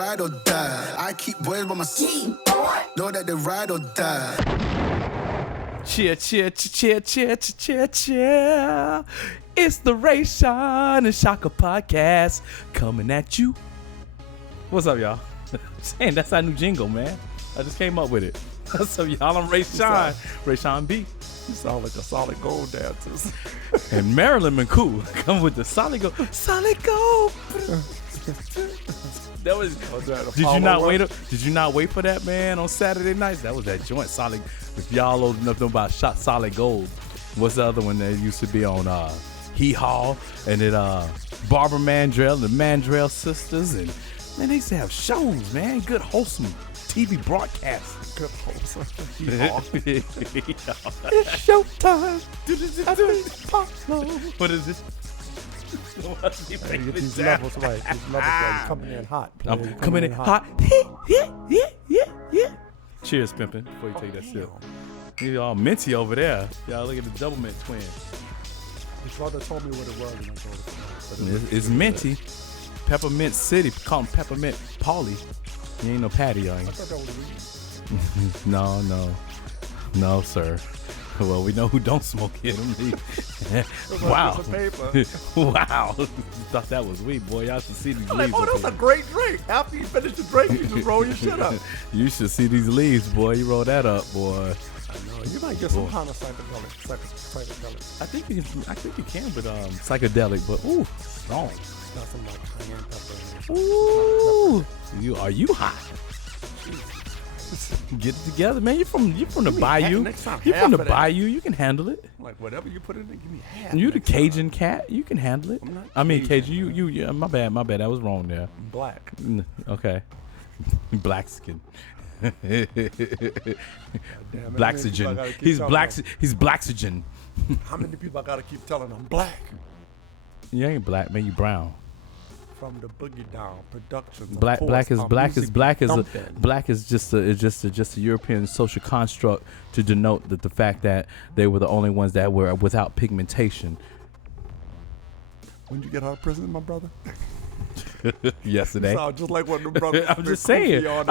ride or die. I keep boys by my side. Know that they ride or die. Cheer. It's the RAYSHON&SHAKA podcast coming at you. What's up, y'all? Saying that's our new jingle, man. I just came up with it. What's up, y'all? I'm Rayshawn B. You sound like a solid gold dancer. And Marilyn McCool come with the solid gold. Solid gold. That was. Did you not wait for that, man? On Saturday nights, that was that joint. Solid. If y'all old enough to know about shot solid gold. What's the other one that used to be on Hee Haw and it Barbara Mandrell, the Mandrell sisters, and man, they used to have shows, man. Good wholesome TV broadcasts. Good wholesome. It's showtime. What is it? Hey, get these levels right. You're coming in hot. I'm coming in hot. Yeah. Cheers, pimpin', before you take that sip. You all minty over there. Y'all look at the double mint twin. His brother told me what it was, and I told him. It's minty. Peppermint City. Call him Peppermint Paulie. You ain't no Patty, are you? I thought that was weed. No, sir. Well, we know who don't smoke it. Wow. Wow. Thought that was weed, boy. Y'all should see these leaves. Oh, that was a great drink. After you finish the drink, you just roll your shit up. You should see these leaves, boy. You roll that up, boy. I know. You might get some kind of psychedelic. I think you can, but psychedelic, but ooh, strong. Got some like cayenne pepper. Ooh, are you hot? Get it together, man. You're from the bayou. You're from the bayou. You can handle it. Like whatever you put in there, give me half. You the Cajun cat. You can handle it. I mean, Cajun. You. My bad. That was wrong there. I'm black. Okay. Black skin. Blaxygen. He's Blaxygen. How many people I gotta keep telling I'm black? You ain't black, man. You brown. From the Boogie Down Productions. Black is just a European social construct to denote that the fact that they were the only ones that were without pigmentation. When did you get out of prison, my brother? Yesterday. You sound just like one of the brothers. I'm just saying. Yo, I'm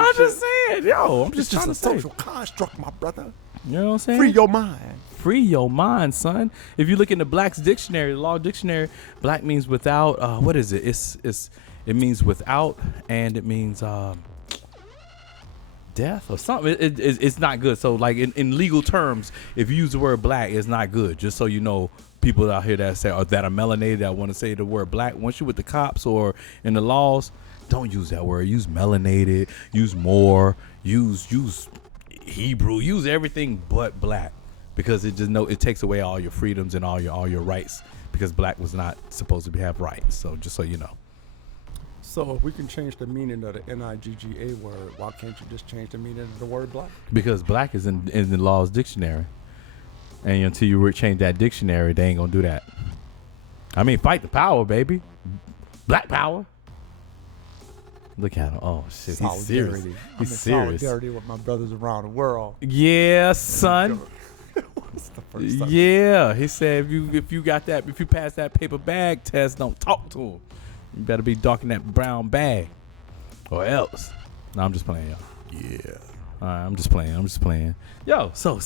just trying to to social construct, my brother. You know what I'm saying? Free your mind. Free your mind, son. If you look in the Black's dictionary, the law dictionary, black means without. What is it? It means without, and it means death or something. It's not good. So, like in legal terms, if you use the word black, it's not good. Just so you know, people out here that say or that are melanated that want to say the word black. Once you're with the cops or in the laws, don't use that word. Use melanated. Use more. Use Hebrew. Use everything but black. Because it takes away all your freedoms and all your rights, because black was not supposed to have rights. So just so you know. So if we can change the meaning of the NIGGA word, why can't you just change the meaning of the word black? Because black is in the law's dictionary, and until you change that dictionary, they ain't gonna do that. I mean, fight the power, baby. Black power. Look at him. Oh shit, he's serious. He's serious. Solidarity with my brothers around the world. Yeah, son. Yeah, he said if you pass that paper bag test, don't talk to him. You better be darking that brown bag, or else. No, I'm just playing, y'all. Yeah. All right, I'm just playing. Yo, so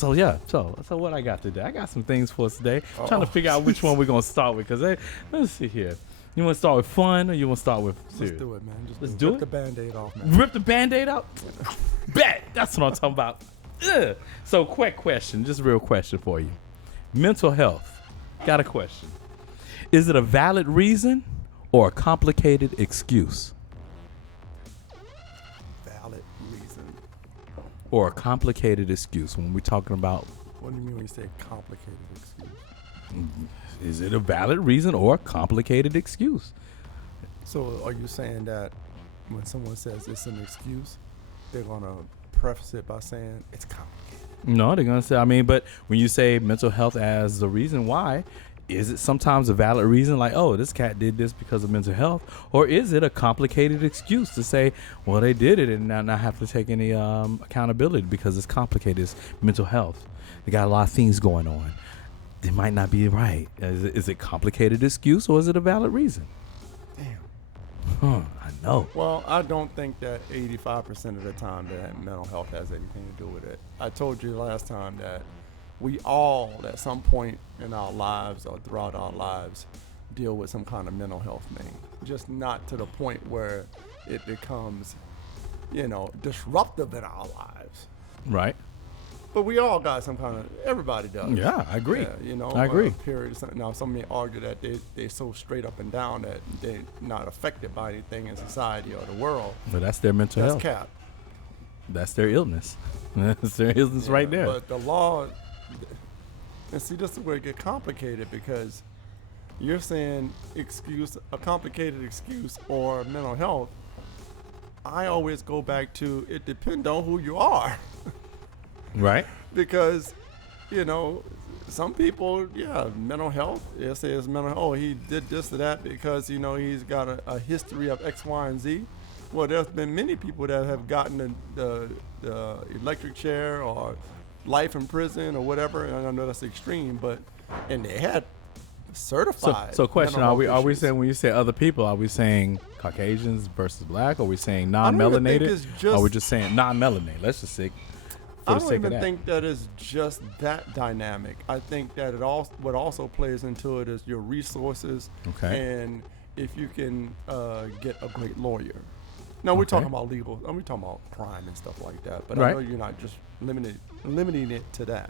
what I got today? I got some things for us today. Trying to figure out which one we're gonna start with, cause let's see here. You want to start with fun, or you want to start with serious? Let's do it, man. Let's do it. Rip the Band-Aid off, man. Rip the Band-Aid out? Bet. That's what I'm talking about. Ugh. So, quick question, just a real question for you. Mental health. Got a question. Is it a valid reason or a complicated excuse? Valid reason. Or a complicated excuse when we're talking about. What do you mean when you say complicated excuse? Is it a valid reason or a complicated excuse? So are you saying that when someone says it's an excuse, they're going to preface it by saying it's complicated? No, they're going to say, but when you say mental health as the reason why, is it sometimes a valid reason like, oh, this cat did this because of mental health? Or is it a complicated excuse to say, well, they did it and not have to take any accountability because it's complicated, it's mental health. They got a lot of things going on. They might not be right. Is it a complicated excuse or is it a valid reason? Damn. I know. Well, I don't think that 85% of the time that mental health has anything to do with it. I told you last time that we all, at some point in our lives or throughout our lives, deal with some kind of mental health thing. Just not to the point where it becomes, disruptive in our lives. Right. But we all got some kind of, everybody does. Yeah, I agree. Yeah, I agree. Period. Now, some may argue that they're so straight up and down that they're not affected by anything in society or the world. But that's their mental health. That's cap. That's their illness. That's their illness right there. But the law, and see, this is where it gets complicated because you're saying a complicated excuse or mental health. I always go back to it depends on who you are. Right. Because, some people, mental health. They say it's mental health. Oh, he did this or that because, he's got a history of X, Y, and Z. Well, there's been many people that have gotten the electric chair or life in prison or whatever. And I know that's extreme, and they had certified. So question, mental are health we issues. saying when you say other people, are we saying Caucasians versus black? Are we saying non-melanated? Or are we just saying non-melanated? Let's just say I don't even think that is just that dynamic. I think that what also plays into it is your resources, and if you can get a great lawyer. Now we're talking about legal. We're talking about crime and stuff like that. But I know you're not just limiting it to that.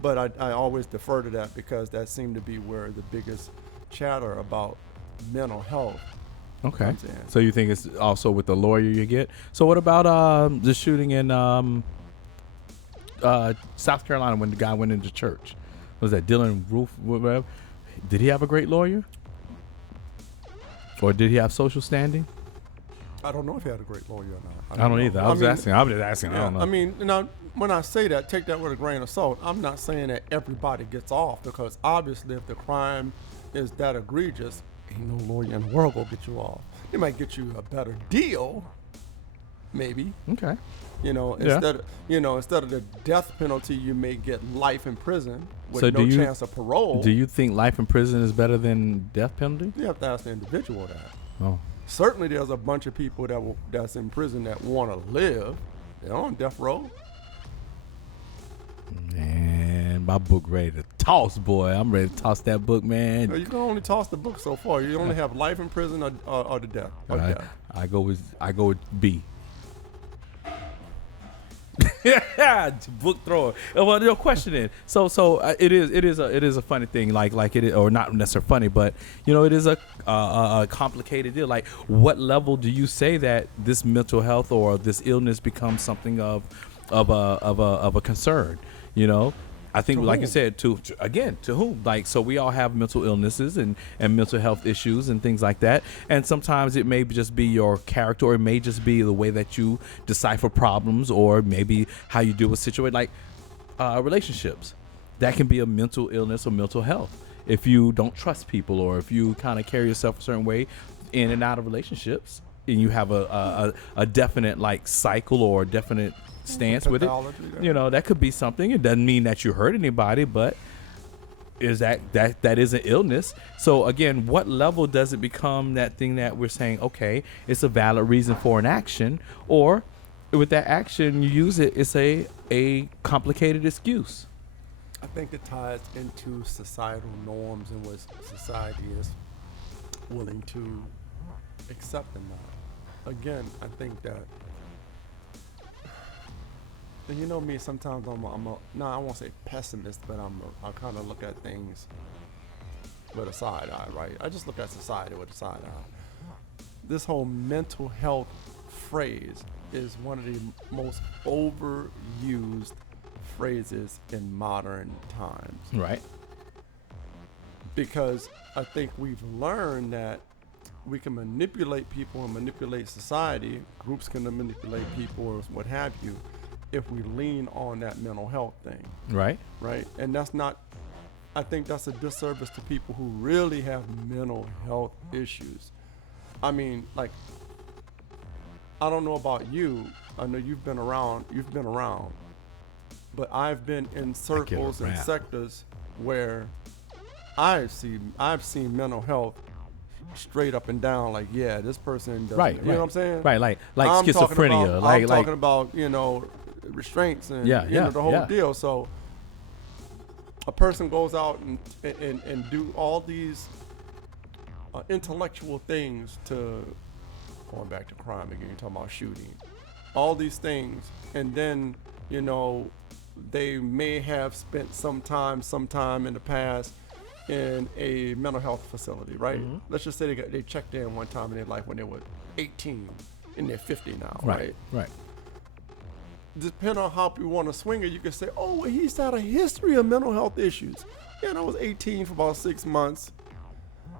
But I always defer to that because that seemed to be where the biggest chatter about mental health. Okay. comes in. So you think it's also with the lawyer you get? So what about the shooting in South Carolina when the guy went into church? Was that Dylan Roof? Whatever. Did he have a great lawyer? Or did he have social standing? I don't know if he had a great lawyer or not. I don't either. I was just asking. I don't know. I mean, when I say that, take that with a grain of salt. I'm not saying that everybody gets off because obviously if the crime is that egregious, ain't no lawyer in the world will get you off. It might get you a better deal, maybe. Okay. Instead of the death penalty, you may get life in prison with So no chance of parole. Do you think life in prison is better than death penalty? You have to ask the individual that. Oh. Certainly, there's a bunch of people that's in prison that want to live. They're on death row. Man, my book ready to toss, boy. I'm ready to toss that book, man. You can only toss the book so far. You only have life in prison or the death. I go with B. Book thrower. Well, no question in. So it is a funny thing. Like it is, or not necessarily funny, but it is a complicated deal. Like, what level do you say that this mental health or this illness becomes something of a concern? I think, like you said, to whom? Like, so we all have mental illnesses and mental health issues and things like that. And sometimes it may just be your character, or it may just be the way that you decipher problems, or maybe how you deal with situations like relationships. That can be a mental illness or mental health. If you don't trust people, or if you kind of carry yourself a certain way in and out of relationships, and you have a definite like cycle or a definite stance with it, that could be something. It doesn't mean that you hurt anybody, but is that is an illness. So again, what level does it become that thing that we're saying, okay, it's a valid reason for an action, or with that action you use it, it's a complicated excuse? I think it ties into societal norms and what society is willing to accept and not. Again, I think that, and me, sometimes I won't say pessimist, but I kind of look at things with a side eye, right? I just look at society with a side eye. This whole mental health phrase is one of the most overused phrases in modern times. Right. Because I think we've learned that we can manipulate people and manipulate society. Groups can manipulate people or what have you, if we lean on that mental health thing. Right. Right. And I think that's a disservice to people who really have mental health issues. I mean, like, I don't know about you. I know you've been around, but I've been in circles and sectors where I've seen mental health straight up and down, like, yeah, this person doesn't. Right. You know what I'm saying? Right. Like I'm schizophrenia. I'm talking about, restraints and the whole deal. So a person goes out and do all these intellectual things to, going back to crime again, you're talking about shooting, all these things, and then, they may have spent some time in the past in a mental health facility, right? Mm-hmm. Let's just say they checked in one time in their life when they were 18 and they're 50 now, right? Right. Depending on how you want to swing it, you can say, oh, well, he's had a history of mental health issues. I was 18 for about 6 months.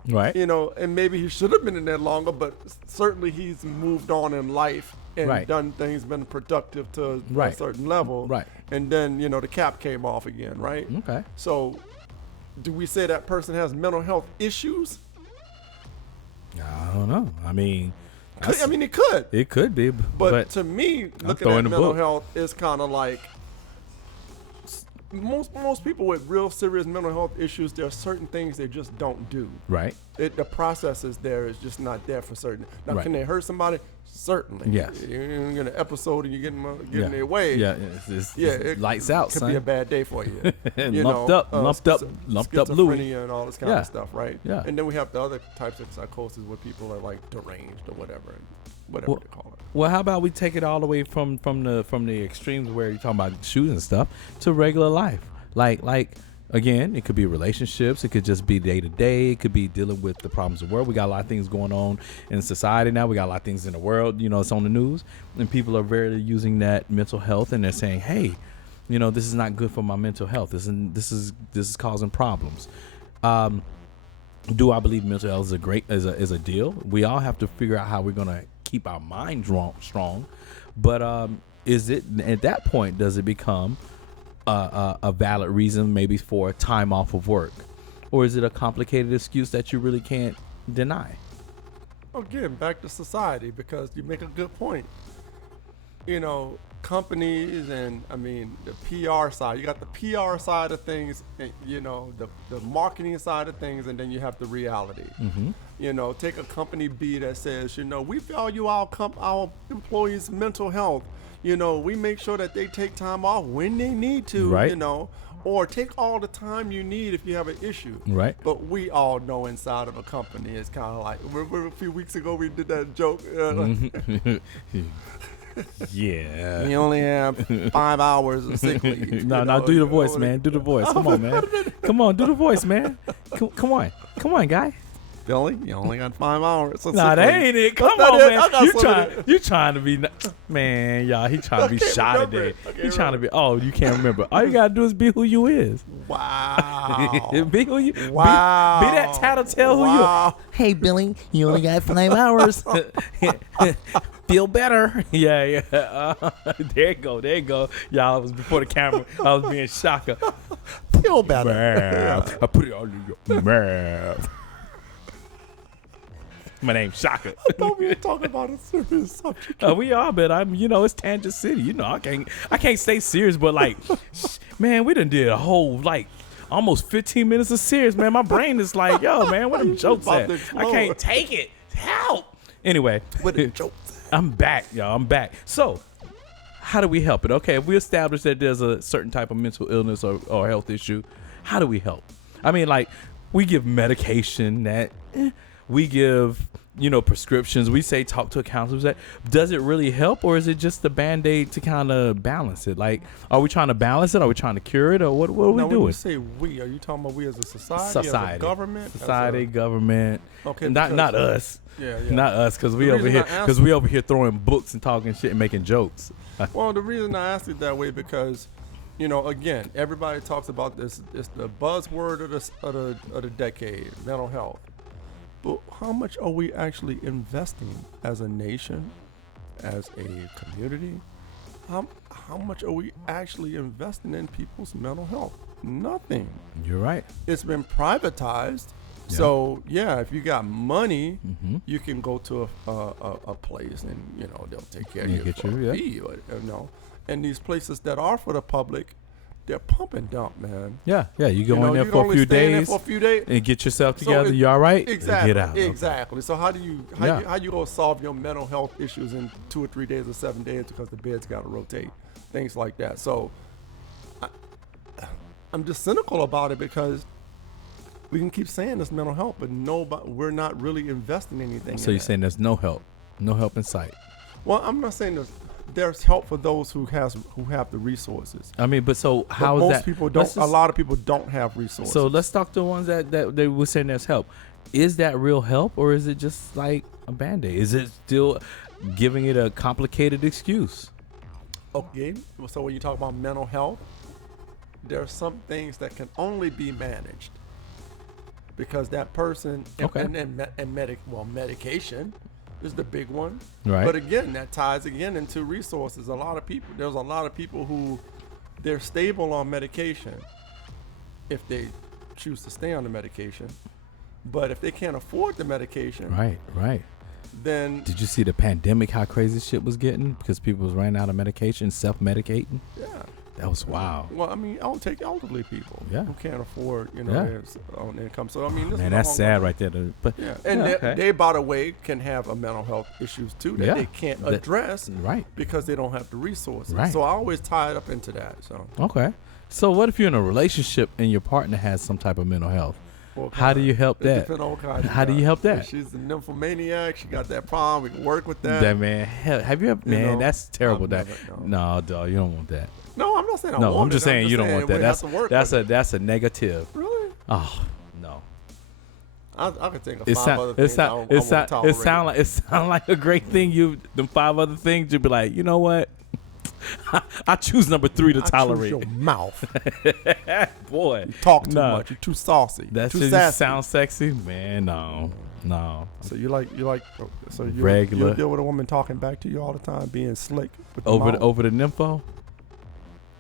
Right. And maybe he should have been in there longer, but certainly he's moved on in life and done things, been productive to a certain level. Right. And then, the cap came off again, right? Okay. So do we say that person has mental health issues? I don't know. I mean, it could. It could be. But to me, looking at mental health is kind of like, most people with real serious mental health issues, there are certain things they just don't do. Right. The processes there is just not there for certain. Now, can they hurt somebody? Certainly. Yes. You're in an episode and you're getting their way. Yeah. It lights out. Could be a bad day for you. lumped up Louis and all this kind of stuff, right? Yeah. And then we have the other types of psychosis where people are like deranged or whatever they call it. Well, how about we take it all the way from the extremes where you're talking about shooting and stuff to regular life, like again, it could be relationships, it could just be day to day, it could be dealing with the problems of the world. We got a lot of things going on in society now. We got a lot of things in the world, it's on the news, and people are very using that mental health, and they're saying, hey, this is not good for my mental health. This is causing problems. Do I believe mental health is a deal? We all have to figure out how we're gonna keep our mind strong, but is it at that point, does it become a valid reason maybe for time off of work, or is it a complicated excuse that you really can't deny? Again, back to society, because you make a good point. Companies and the PR side, you got the PR side of things, and, the marketing side of things, and then you have the reality. Mm-hmm. Take a company B that says, we value our employees' mental health. We make sure that they take time off when they need to, or take all the time you need if you have an issue. Right. But we all know inside of a company, it's kind of like, remember a few weeks ago we did that joke? Yeah. We only have 5 hours of sick leave. No, do the voice, man. Do the voice. Come on, man. Come on, do the voice, man. Come on, guy. Billy, you only got 5 hours. Nah, that ain't it. Come on, man. You trying to be, man, y'all. He trying to be shy today. He trying to be. Oh, you can't remember. All you gotta do is be who you is. Wow. Be who you. Wow. Be that tattletale who you are. Hey, Billy, you only got 5 hours. Feel better. Yeah. There you go. Y'all, it was before the camera. I was being Shaka. Feel better. I put it all in your mouth. My name's Shaka. I thought we were talking about a serious subject. We are, but it's Tangent City. I can't stay serious, but man, we done did a whole almost 15 minutes of serious, man. My brain is like, yo, man, what them jokes at? I can't take it. Help. Anyway, what the jokes? I'm back, y'all. I'm back. So, how do we help it? Okay, if we establish that there's a certain type of mental illness or health issue, how do we help? We give medication that we give, prescriptions. We say talk to a counselor. Does it really help, or is it just a Band-Aid to kind of balance it? Are we trying to balance it? Are we trying to cure it, or what are we doing? When you say we, are you talking about we as a society? As a government? Government. Okay. Not us. Yeah. Not us, because we over here throwing books and talking shit and making jokes. Well, the reason I asked it that way because, again, everybody talks about this. It's the buzzword of the decade, mental health. But how much are we actually investing as a nation, as a community? How much are we actually investing in people's mental health? Nothing. You're right. It's been privatized. Yeah. So if you got money, you can go to a place and they'll take care of you for a fee. And these places that are for the public, they're pump and dump, man. Yeah. You go You know, in there you for can a few only stay in there days for a few days. and get yourself So together. You all right? Exactly. Get out. Exactly. So how Yeah. you gonna solve your mental health issues in 2 or 3 days or 7 days because the bed's got to rotate, things like that. So I'm just cynical about it because we can keep saying this mental health, but we're not really investing anything. So you're saying there's no help in sight? Well, I'm not saying there's help for those who have the resources. I mean, but so But how is most that? people don't. A lot of people don't have resources. So let's talk to the ones that they were saying there's help. Is that real help, or is it just like a Band-Aid? Is it still giving it a complicated excuse? Okay, so when you talk about mental health, there are some things that can only be managed because that person medication is the big one. Right. But again, that ties again into resources. There's a lot of people who they're stable on medication if they choose to stay on the medication. But if they can't afford the medication, right. Then Did you see the pandemic? How crazy shit was getting because people was running out of medication, self-medicating. yeah. That was wild. Well, I mean, I'll take elderly people who can't afford, Yeah. their own income. So I mean, this Man, is that's a sad right there. But Yeah, and okay. they, by the way, can have a mental health issues too that they can't address right. because they don't have the resources. Right. So I always tie it up into that. So Okay. So what if you're in a relationship and your partner has some type of mental health? what How kind do of- you help it that? depends on what kind How do you help that? If she's a nymphomaniac, she got that problem. We can work with that. That man, hell, have you ever? You Man, know, that's terrible. I've That never- no, dog, you don't want that. No, I'm not saying I No, want I'm just it. saying you don't want that. we have to work with it. That's a negative. Really? Oh no. I could think of It 5 other things I won't tolerate. it sound like a great thing. Them 5 other things you'd be like, you know what? I choose number 3 to tolerate. Choose your mouth. Boy, You talk too nah. much. You're too saucy. That too shit sassy. just sounds sexy, man. No. So you like so you Regular. you deal with a woman talking back to you all the time, being slick with the Over mouth? over the nympho.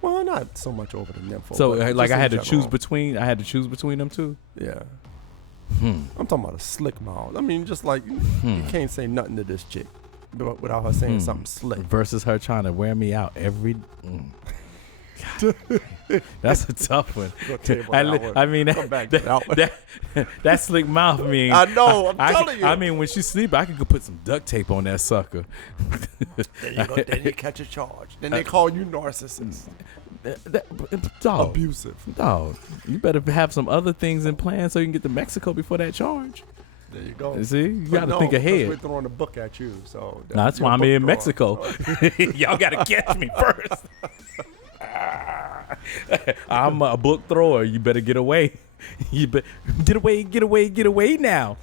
Well, not so much over the nympho. So but like just I in had to general. choose between. I had to choose between them two. Yeah. I'm talking about a slick mouth. I mean, just like you can't say nothing to this chick without her saying something slick. Versus her trying to wear me out every. God, that's a tough one. Gonna tell you about that one. I mean, Come back to that one. that slick mouth mean. I know. I'm telling you. I mean, when she sleep, I could put some duct tape on that sucker. Then you catch a charge. Then they call you narcissist, Dog, abusive. dog, you better have some other things in plan so you can get to Mexico before that charge. There you go. You see, you But got to no, think because ahead. We're throwing the book at you, so That's why I'm in Mexico. Y'all got to catch me first. I'm a book thrower. You better get away. You better get away now.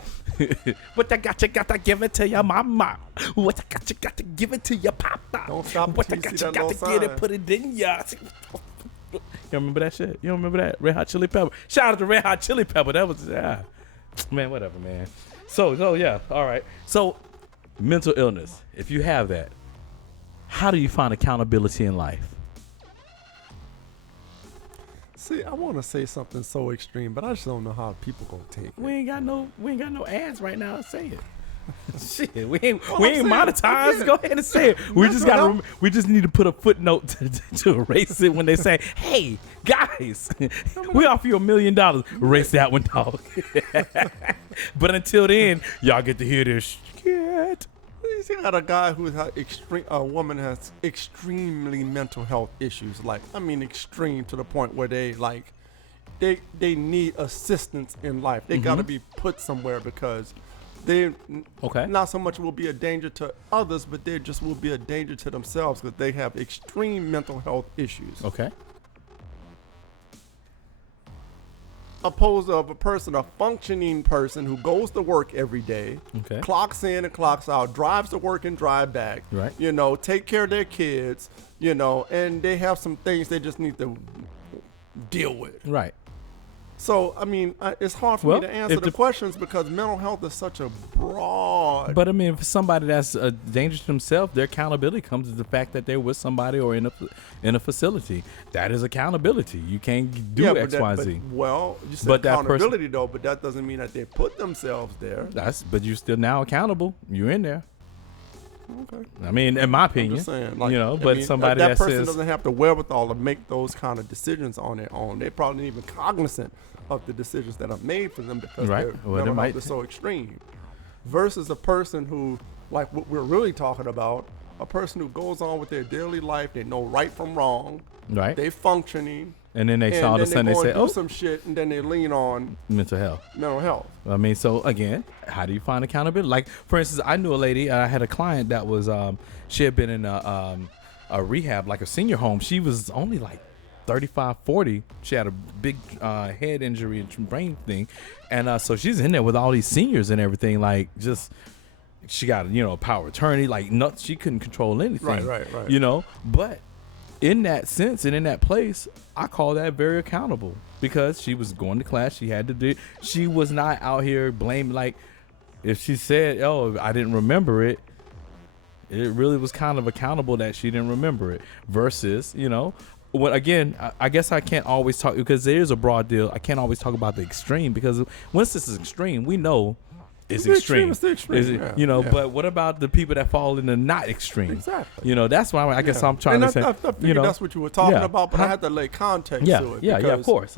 What I got, you got to give it to your mama. What I got, you got to give it to your papa. Don't stop What I until you got, see you that got to little get it, sign. put it in ya. You remember that shit? You don't remember that? Red Hot Chili Pepper. Shout out to Red Hot Chili Pepper. That was, man, whatever, man. So yeah, all right. So mental illness, if you have that, how do you find accountability in life? See, I want to say something so extreme, but I just don't know how people gonna take it. We ain't got no ads right now to say it. Shit, we ain't saying, monetized. again, Go ahead and say it. We just mental got. We just need to put a footnote to erase it when they say, "Hey guys, we offer you $1 million." Erase that one, dog. But until then, y'all get to hear this shit. You got a guy who has a woman has extremely mental health issues. Like, I mean, extreme to the point where they need assistance in life. They got to be put somewhere because they not so much will be a danger to others, but they just will be a danger to themselves because they have extreme mental health issues. Okay. Opposed of a functioning person who goes to work every day, clocks in and clocks out, drives to work and drive back, right? Take care of their kids, and they have some things they just need to deal with. Right. So, I mean, it's hard for me to answer the questions because mental health is such a broad. But I mean, for somebody that's a danger to themselves, their accountability comes to the fact that they're with somebody or in a facility. That is accountability. You can't do X, Y, Z. You said accountability though, but that doesn't mean that they put themselves there. But you're still now accountable. You're in there. Okay. I mean, in my opinion, I'm just saying, like, but somebody that that person says doesn't have the wherewithal to make those kind of decisions on their own. They're probably not even cognizant of the decisions that are made for them because Right. their Well, they mental might- health is so extreme. Versus a person who, like what we're really talking about, a person who goes on with their daily life, they know right from wrong, right, they functioning, and then and all of a then sudden they they go say, and do "Oh, some shit, and then they lean on mental health." mental health. I mean, so again, how do you find accountability? Like, for instance, I knew a lady. I had a client that was she had been in a rehab, like a senior home. She was only like 35, 40. She had a big head injury and brain thing, and so she's in there with all these seniors and everything. Like, just she got power of attorney. Like, she couldn't control anything. Right. But in that sense and in that place, I call that very accountable because she was going to class. She had to do. She was not out here blaming. Like, if she said, "Oh, I didn't remember it," it really was kind of accountable that she didn't remember it. Versus, when again, I guess I can't always talk because there is a broad deal. I can't always talk about the extreme because once this is extreme, we know. It's extreme. It's the extreme. Yeah. But what about the people that fall in the not extreme? Exactly. That's why I guess I'm trying and to say. I figured that's what you were talking Yeah. about, but I had to lay context Yeah, to it. yeah, of because course.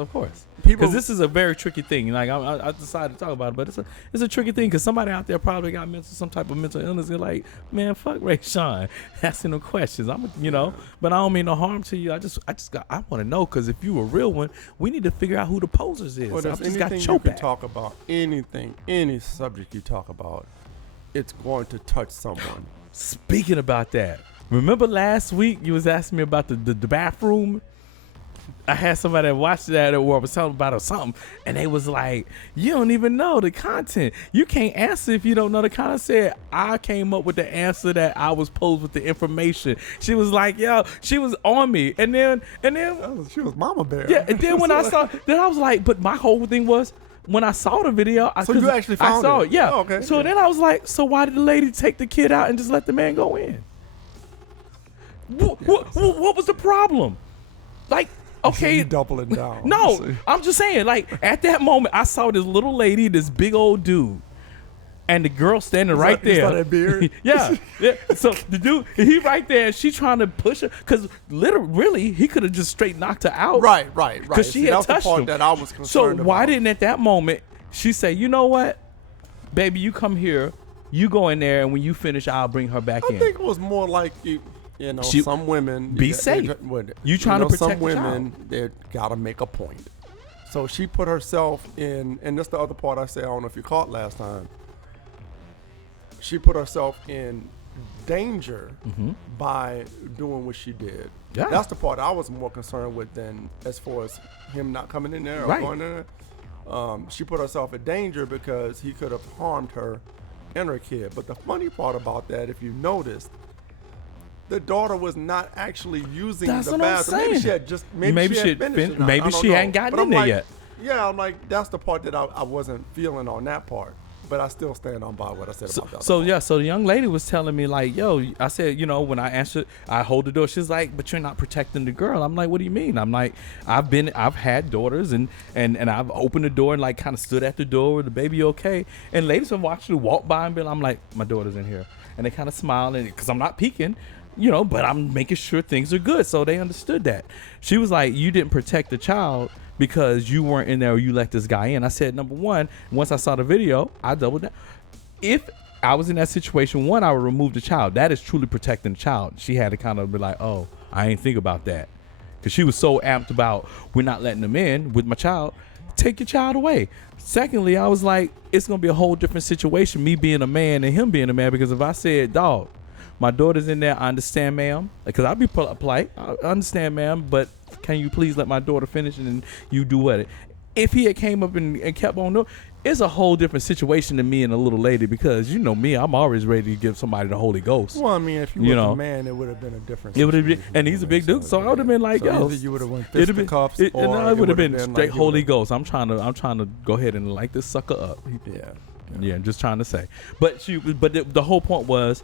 People, Because this is a very tricky thing. Like I decided to talk about it, but it's a tricky thing because somebody out there probably got some type of mental illness. They're like, man, fuck RAYSHON asking them questions. But I don't mean no harm to you. I want to know because if you a real one, we need to figure out who the posers is. well, So there's I just got anything you can back. talk about, any subject you talk about, it's going to touch someone. Speaking about that, remember last week you was asking me about the bathroom? I had somebody that watched that or was telling about or something, and they was like, "You don't even know the content. You can't answer if you don't know the content." I said, "I came up with the answer that I was posed with the information." She was like, "Yo," she was on me, and then She was Mama Bear. yeah, and then when I saw, then I was like, but my whole thing was. When I saw the video, So you actually found I saw it? it, yeah. Oh, okay. So then I was like, so why did the lady take the kid out and just let the man go in? What was the problem? Like, okay, You doubling down. no, I'm just saying, like, at that moment, I saw this little lady, this big old dude, and the girl standing right You saw there. that beard? yeah. So the dude, he right there, and she trying to push her, because literally, he could have just straight knocked her out. Right. Because she See, had that's the touched part him. that I was concerned So why about. didn't at that moment she say, "You know what, baby, you come here, you go in there, and when you finish, I'll bring her back I in." think it was more like some women Be safe. You trying to protect some the women they gotta make a point. So she put herself in, and that's the other part I say. I don't know if you caught last time. She put herself in danger by doing what she did. Yeah. That's the part I was more concerned with than as far as him not coming in there or Right. going in there. She put herself in danger because he could have harmed her and her kid. But the funny part about that, if you noticed, the daughter was not actually using That's the what I'm bathroom. Maybe saying. she had just Maybe she she had had finished it. maybe I don't she know. hadn't gotten But I'm in there like, yet. Yeah, I'm like, that's the part that I wasn't feeling on that part. But I still stand on by what I said about that. So the young lady was telling me like, "Yo," I said, when I answered, I hold the door. She's like, "But you're not protecting the girl." I'm like, "What do you mean?" I'm like, I've had daughters and I've opened the door and like kind of stood at the door with the baby, okay, and ladies have watched her walk by and been, I'm like, "My daughter's in here," and they kind of smile and because I'm not peeking. But I'm making sure things are good. So they understood that. She was like, "You didn't protect the child because you weren't in there or you let this guy in." I said, number one, once I saw the video, I doubled down. If I was in that situation, one, I would remove the child. That is truly protecting the child. She had to kind of be like, "Oh, I ain't think about that." Because she was so amped about, we're not letting them in with my child. Take your child away. Secondly, I was like, it's going to be a whole different situation, me being a man and him being a man. Because if I said, "Dog, my daughter's in there, I understand, ma'am," because I'll be polite. I understand, ma'am, but can you please let my daughter finish and then you do what? If he had came up and kept on doing, it's a whole different situation than me and a little lady because you know me, I'm always ready to give somebody the Holy Ghost. Well, I mean, if you were a man, it would have been a different It would have been, situation. and he's a big dude, so I would have been like, So "Yo," either you would have went fisticuffs, it or would have been like straight you Holy would've- Ghost. I'm trying to go ahead and light this sucker up. Yeah, just trying to say. But the whole point was,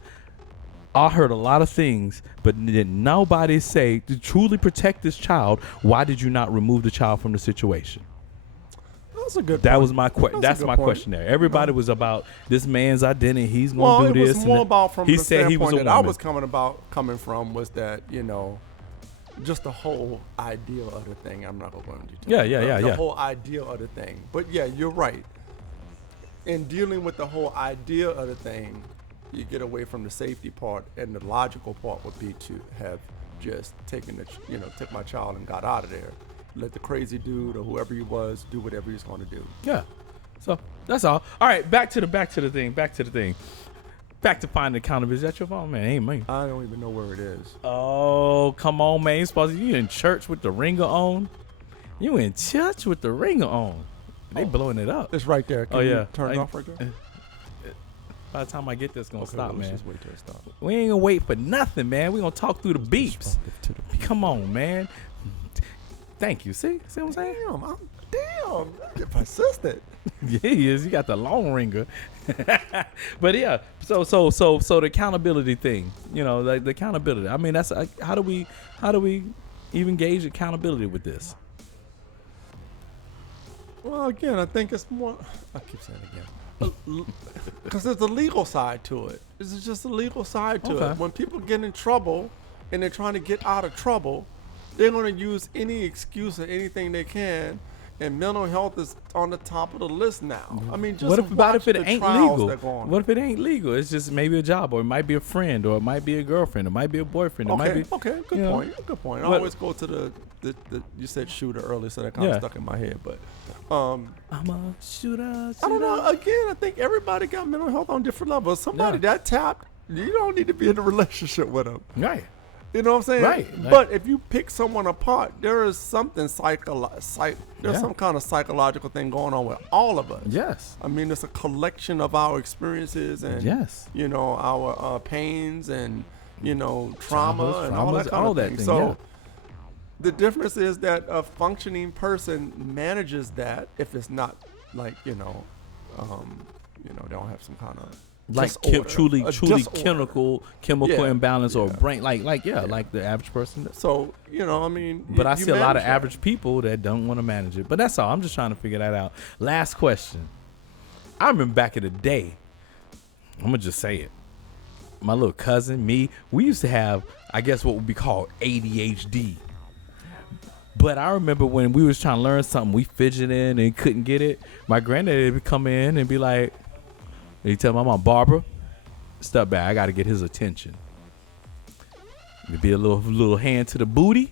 I heard a lot of things, but did nobody say to truly protect this child? Why did you not remove the child from the situation? That's a good. That point. was my question. That's my point. question there. Everybody was about this man's identity. He's going to do this. It was more about from he the said he was standpoint a that I woman. was coming from was that, you know, just the whole idea of the thing. I'm not going to go into detail. The whole idea of the thing. But yeah, you're right. In dealing with the whole idea of the thing, you get away from the safety part, and the logical part would be to have just took my child and got out of there. Let the crazy dude or whoever he was do whatever he's going to do. Yeah. So that's all. All right, back to the thing. Back to finding accountability. Is that your phone, man? Ain't me. I don't even know where it is. Oh, come on, man. You in church with the ringer on? You in church with the ringer on? They blowing it up. It's right there. Can you turn it off right there? By the time I get this, it's gonna stop, man. Just wait till it stops. We ain't gonna wait for nothing, man. We gonna talk through the beeps. Come on, man. Thank you. See what I'm saying? Damn, you're persistent. Yeah, he is. You got the long ringer. But yeah, so the accountability thing, you know, like the accountability. I mean, that's how do we even gauge accountability with this? Well, again, I think it's more. I keep saying it again. Because there's a legal side to it. This is just a legal side to it. When people get in trouble and they're trying to get out of trouble, they're going to use any excuse or anything they can, and mental health is on the top of the list now. I mean, just what if it ain't legal? What if it ain't legal? It's just maybe a job, or it might be a friend, or it might be a girlfriend, or it might be a boyfriend. It might be, good point. Good point. I always go to the you said shooter earlier, so that kind of stuck in my head. But I'm a shooter. I don't know. Again, I think everybody got mental health on different levels. Somebody that tapped, you don't need to be in a relationship with them. Right. You know what I'm saying? Right. But if you pick someone apart, there is something there's some kind of psychological thing going on with all of us. Yes. I mean, it's a collection of our experiences and you know, our pains and, you know, trauma and all that kind of thing. So the difference is that a functioning person manages that if it's not like, you know, they don't have some kind of like truly chemical imbalance or brain like the average person. So, you know, I mean, but I see a lot of average people that don't want to manage it. But that's all. I'm just trying to figure that out. Last question. I remember back in the day, I'm gonna just say it. My little cousin, me, we used to have, I guess, what would be called ADHD. But I remember when we was trying to learn something, we fidgeted and couldn't get it. My granddaddy would come in and be like, he tell my mom, Barbara, step back. I got to get his attention. It'd be a little hand to the booty.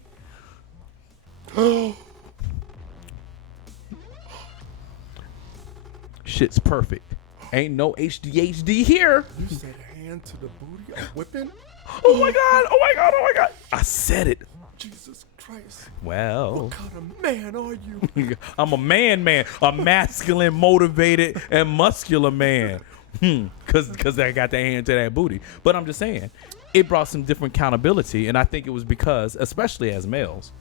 Shit's perfect. Ain't no HDHD here. You said hand to the booty? A whipping? Oh my God. I said it. Jesus Christ. Well. What kind of man are you? I'm a man. A masculine, motivated, and muscular man. Because I got that hand to that booty. But I'm just saying, it brought some different accountability, and I think it was because, especially as males,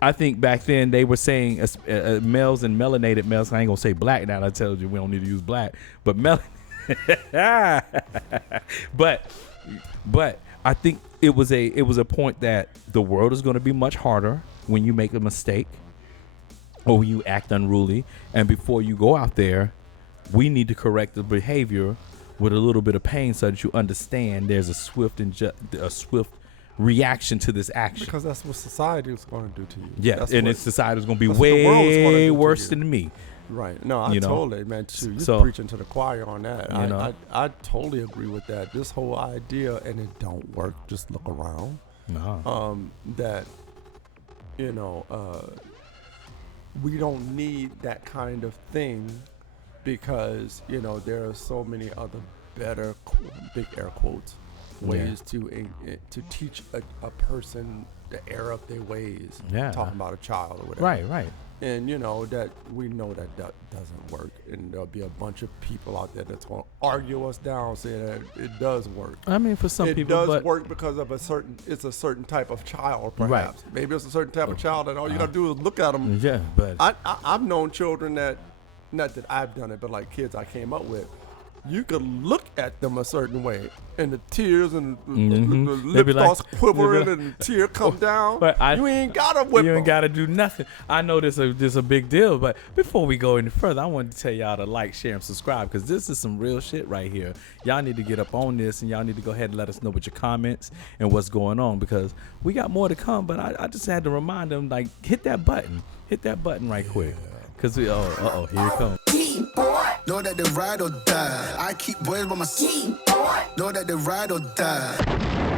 I think back then they were saying males and melanated males. I ain't gonna say black now. I tell you we don't need to use black, but but I think it was a point that the world is going to be much harder when you make a mistake or when you act unruly, and before you go out there, we need to correct the behavior with a little bit of pain so that you understand there's a swift reaction to this action. Because that's what society is going to do to you. Yeah, that's and society is going to be way worse than me. Right. No, I totally, man. You're preaching to the choir on that. I totally agree with that. This whole idea, and it don't work. Just look around. No. That, we don't need that kind of thing. Because, there are so many other better, big air quotes, ways to teach a person the error of their ways. Yeah. Talking about a child or whatever. Right. And, that we know that doesn't work. And there'll be a bunch of people out there that's going to argue us down, saying that it does work. I mean, for some people. It does work because of it's a certain type of child, perhaps. Right. Maybe it's a certain type of child that all you got to do is look at them. Yeah, but. I've known children that, not that I've done it, but like kids I came up with, you could look at them a certain way, and the tears and the They be lip like- starts quivering, they be and the tear come down. But You ain't gotta whip You ain't them. gotta do nothing. I know this is a big deal, but before we go any further, I wanted to tell y'all to like, share, and subscribe because this is some real shit right here. Y'all need to get up on this, and y'all need to go ahead and let us know with your comments and what's going on because we got more to come. But I just had to remind them, like, hit that button right quick, cause we here it comes. Know that they ride or die. I keep boys by my side. Know that they ride or die.